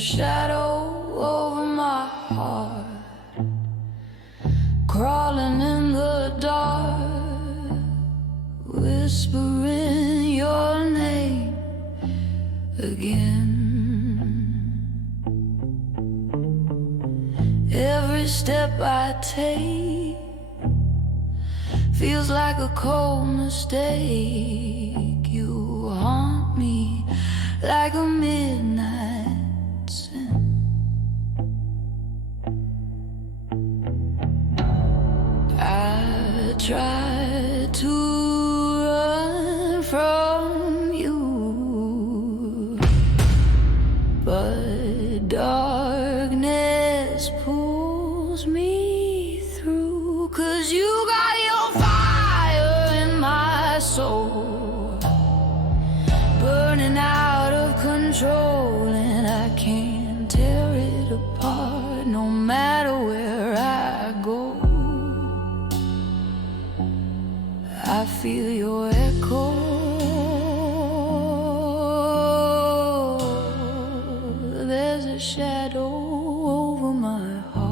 a shadow over my heart, crawling in the dark, whispering your name again. Every step I take feels like a cold mistake. You haunt me like a midnight sin. I try to run from you, but darkness pulls me through. 'Cause you got your fire in my soul, burning out of control, and I can't tear it apart no matter where I go. I feel your echo. There's a shadow over my heart.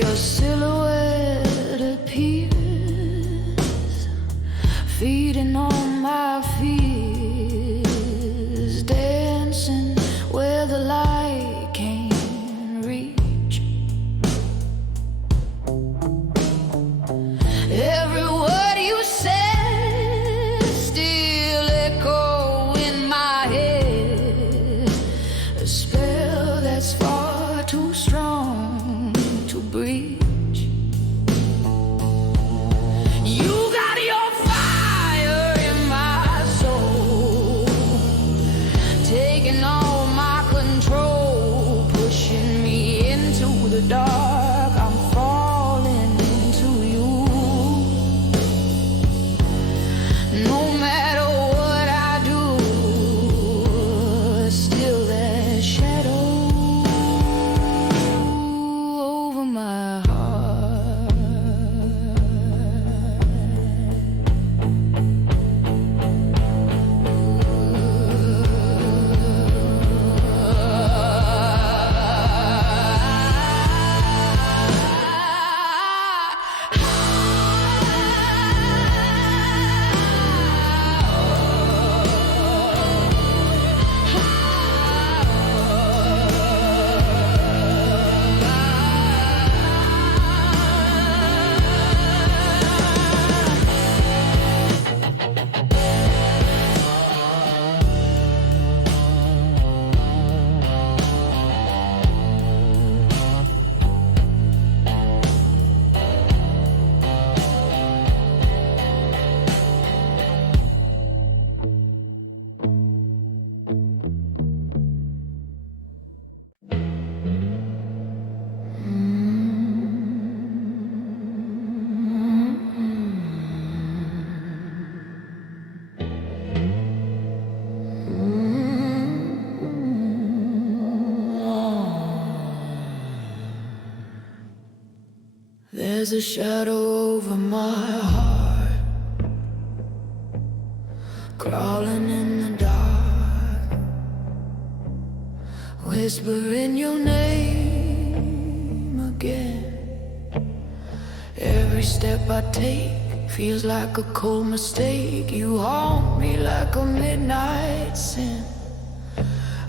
Your silhouette appears, feeding on my fears, dancing where the light can't reach. Every word you said still echo in my head, a spell that's far too strong to breach. You got your fire in my soul, taking all my control, pushing me into the dark. I'm falling into you. No matter what I do, still that shadow over my heart. There's a shadow over my heart, crawling in the dark, whispering your name again. Every step I take feels like a cold mistake. You haunt me like a midnight sin.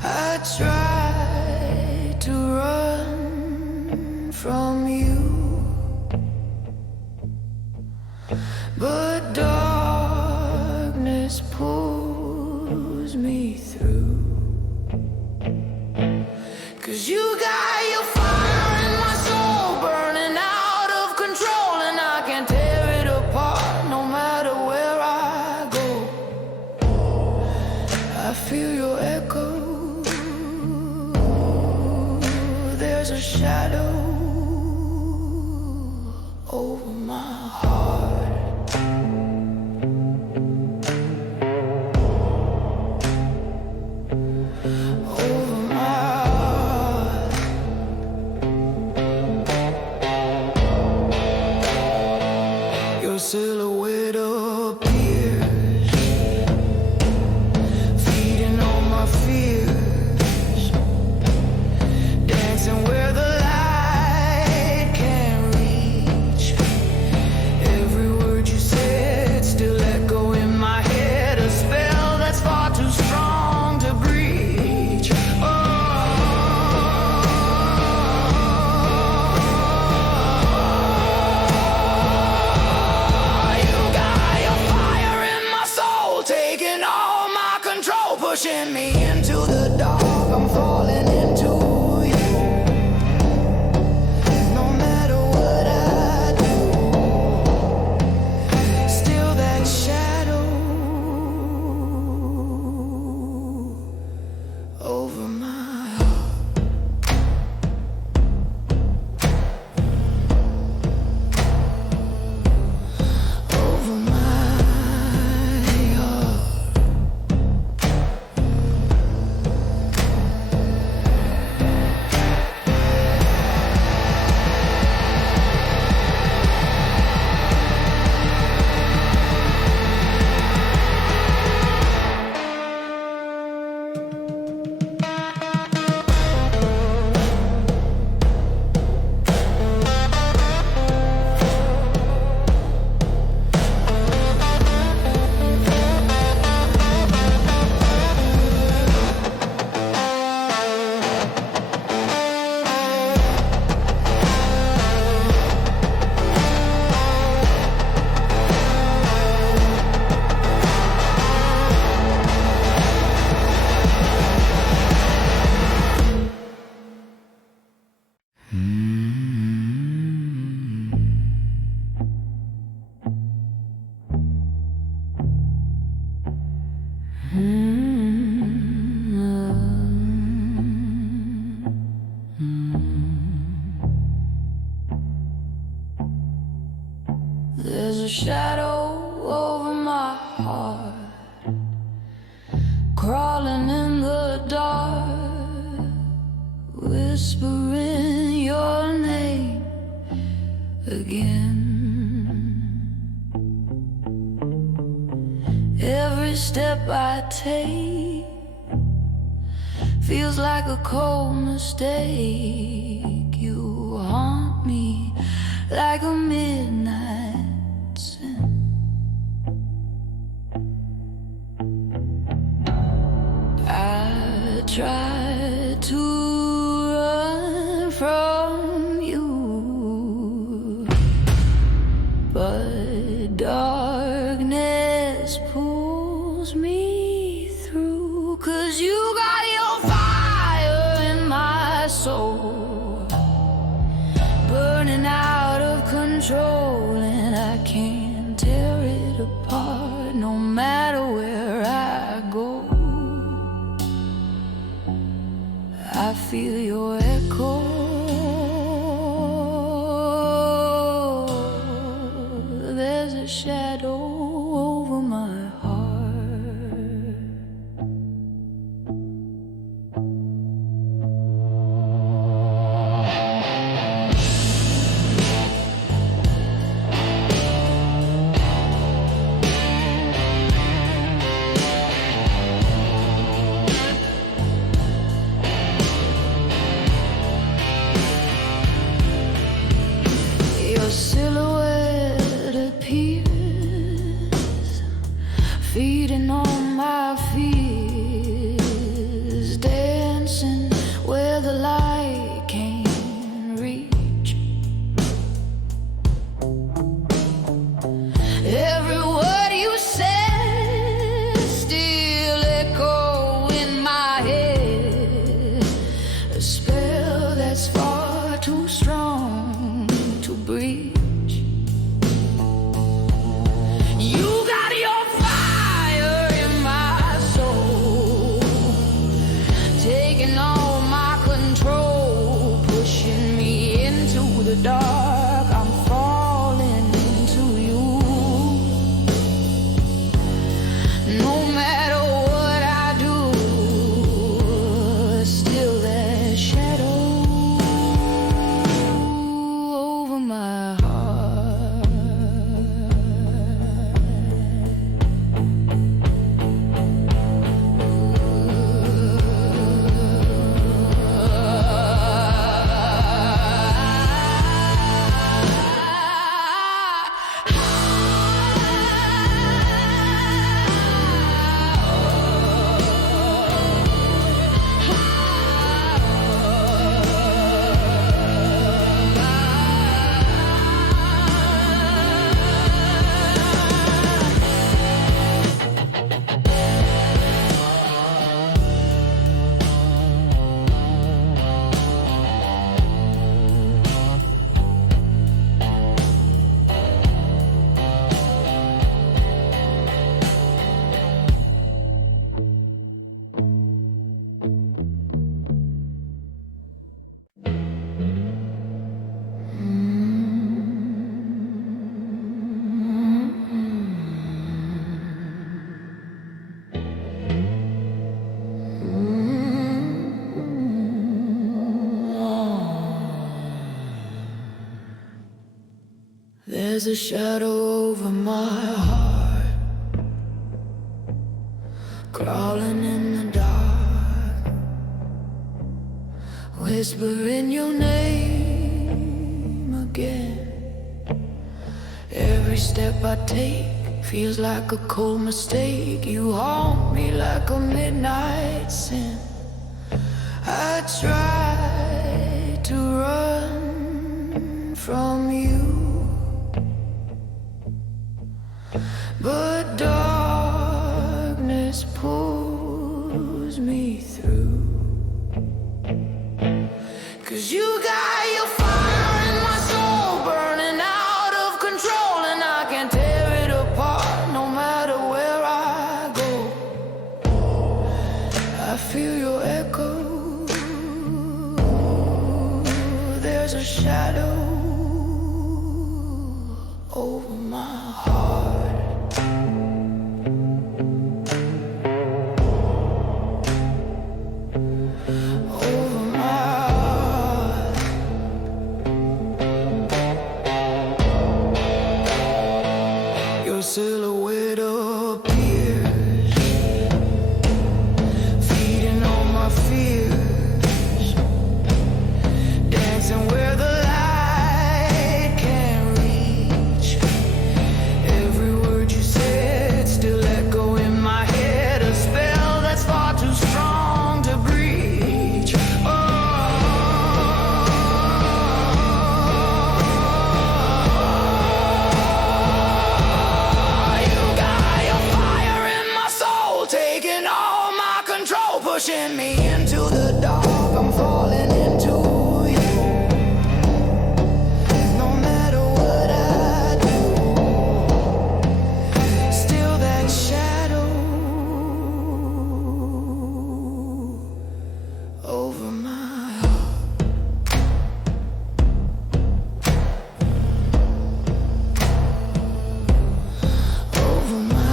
I try to run from you, but darkness pulls me through. 'Cause you got your fire in my soul, burning out of control, and I can't tear it apart no matter where I go. I feel your echo. There's a shadow over my heart. a shadow over my heart, crawling in the dark, whispering your name again. Every step I take feels like a cold mistake. You haunt me like a midnight sin. I try to run from you, but darkness pulls me through. 'Cause you got your fire in my soul, burning out of control, and I can't tear it apart no matter where I go. I feel your echo. There's a shadow over my heart. Your silhouette appears, feeding on my fears, dancing where the light can't reach. Every word you said still echo in my head, a spell that's far too strong to breach. You got your fire in my soul, taking all my control, pushing me into the dark. I'm falling into you. No matter what I do, still that shadow over my heart. There's a shadow over my heart, crawling in the dark, whispering your name again. Every step I take feels like a cold mistake. You haunt me like a midnight sin. I try to run from you, but darkness pulls me through. 'Cause you got your fire in my soul, burning out of control, and I can't tear it apart no matter where I go. I feel your echo. There's a shadow over my my heart. Over my heart. Your silhouette appears, feeding on my fears, dancing where the light can't reach. Every word you said still echo in my head, a spell that's far too strong to breach. You got your fire in my soul, taking all my control, pushing me into the dark. I'm falling into you. No matter what I do, still that shadow over my heart. Over my heart.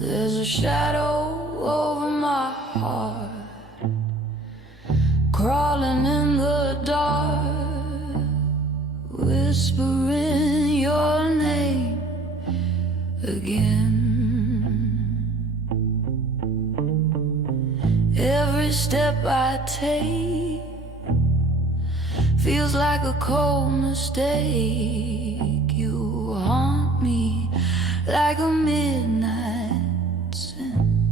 There's a shadow over my heart, crawling in the dark, whispering your name again. Every step I take feels like a cold mistake. You haunt me like a midnight sin.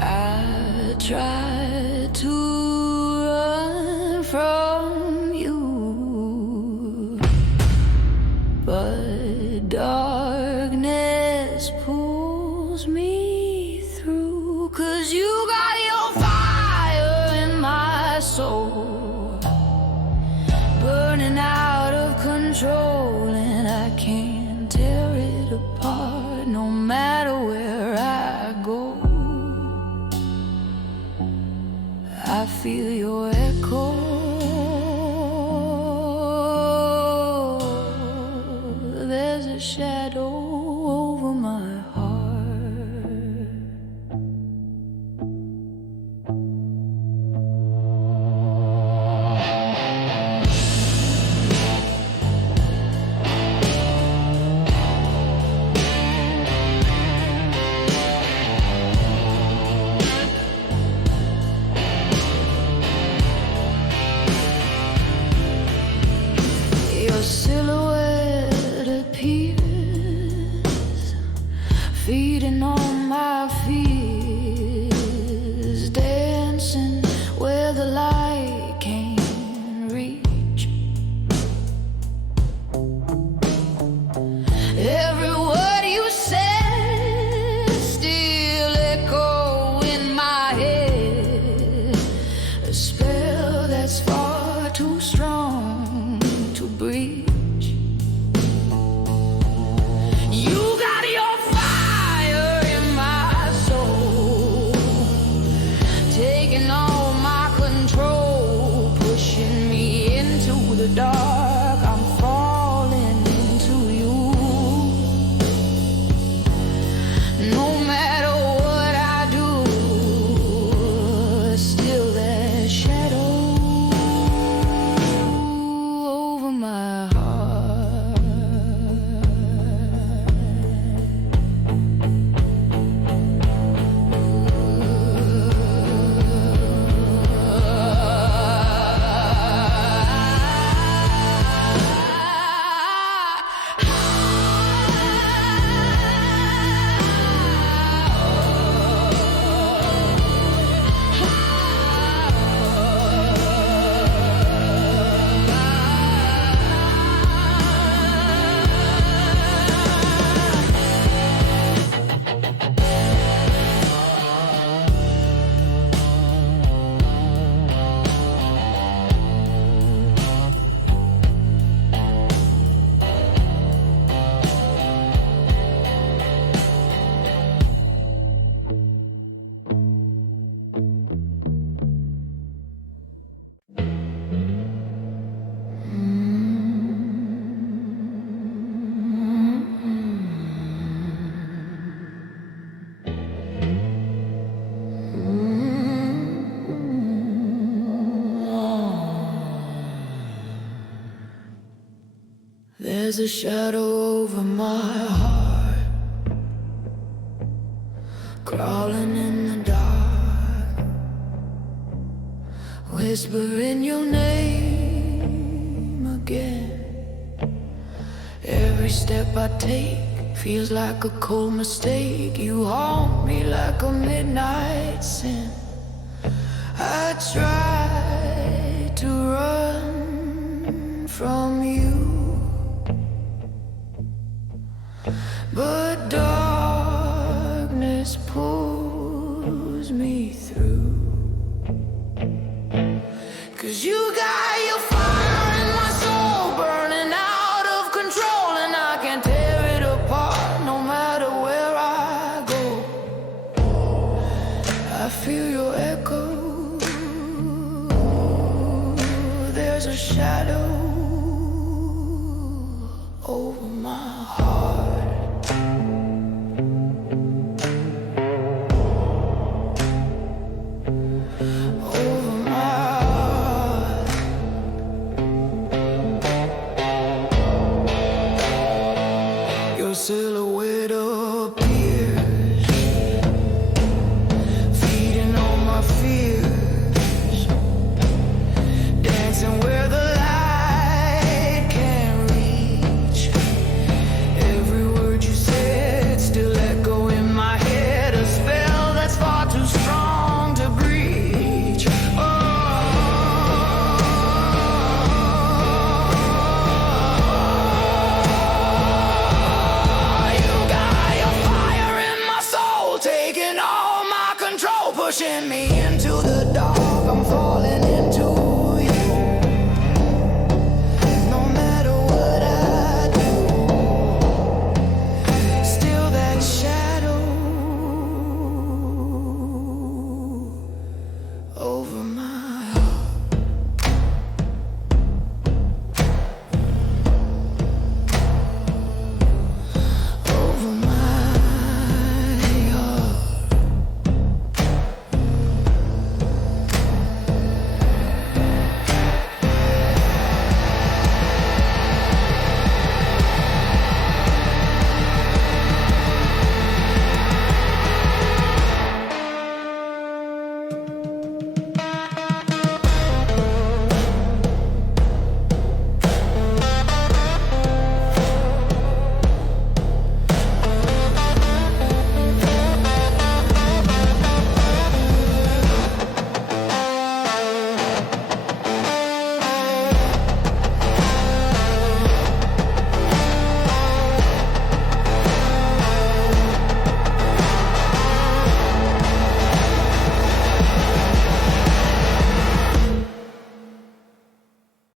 I try to run from you, but darkness pulls me through. 'Cause you got your fire in my soul, burning out of control, and I can't tear it apart no matter where I go. I feel your echo. There's a shadow over my heart. Your silhouette appears, feeding on my fears, dancing where the light can't reach. Every word you said still echo in my head, a spell that's far too strong to breach. You got your fire in my soul, taking all my control, pushing me into the dark. I'm falling There's a shadow over my heart, crawling in the dark, whispering your name again. Every step I take feels like a cold mistake. You haunt me like a midnight sin. I try to run from you, but darkness pulls me through. 'Cause you got your fire in my soul, burning out of control, and I can't tear it apart no matter where I go. I feel your echo. There's a shadow over my heart.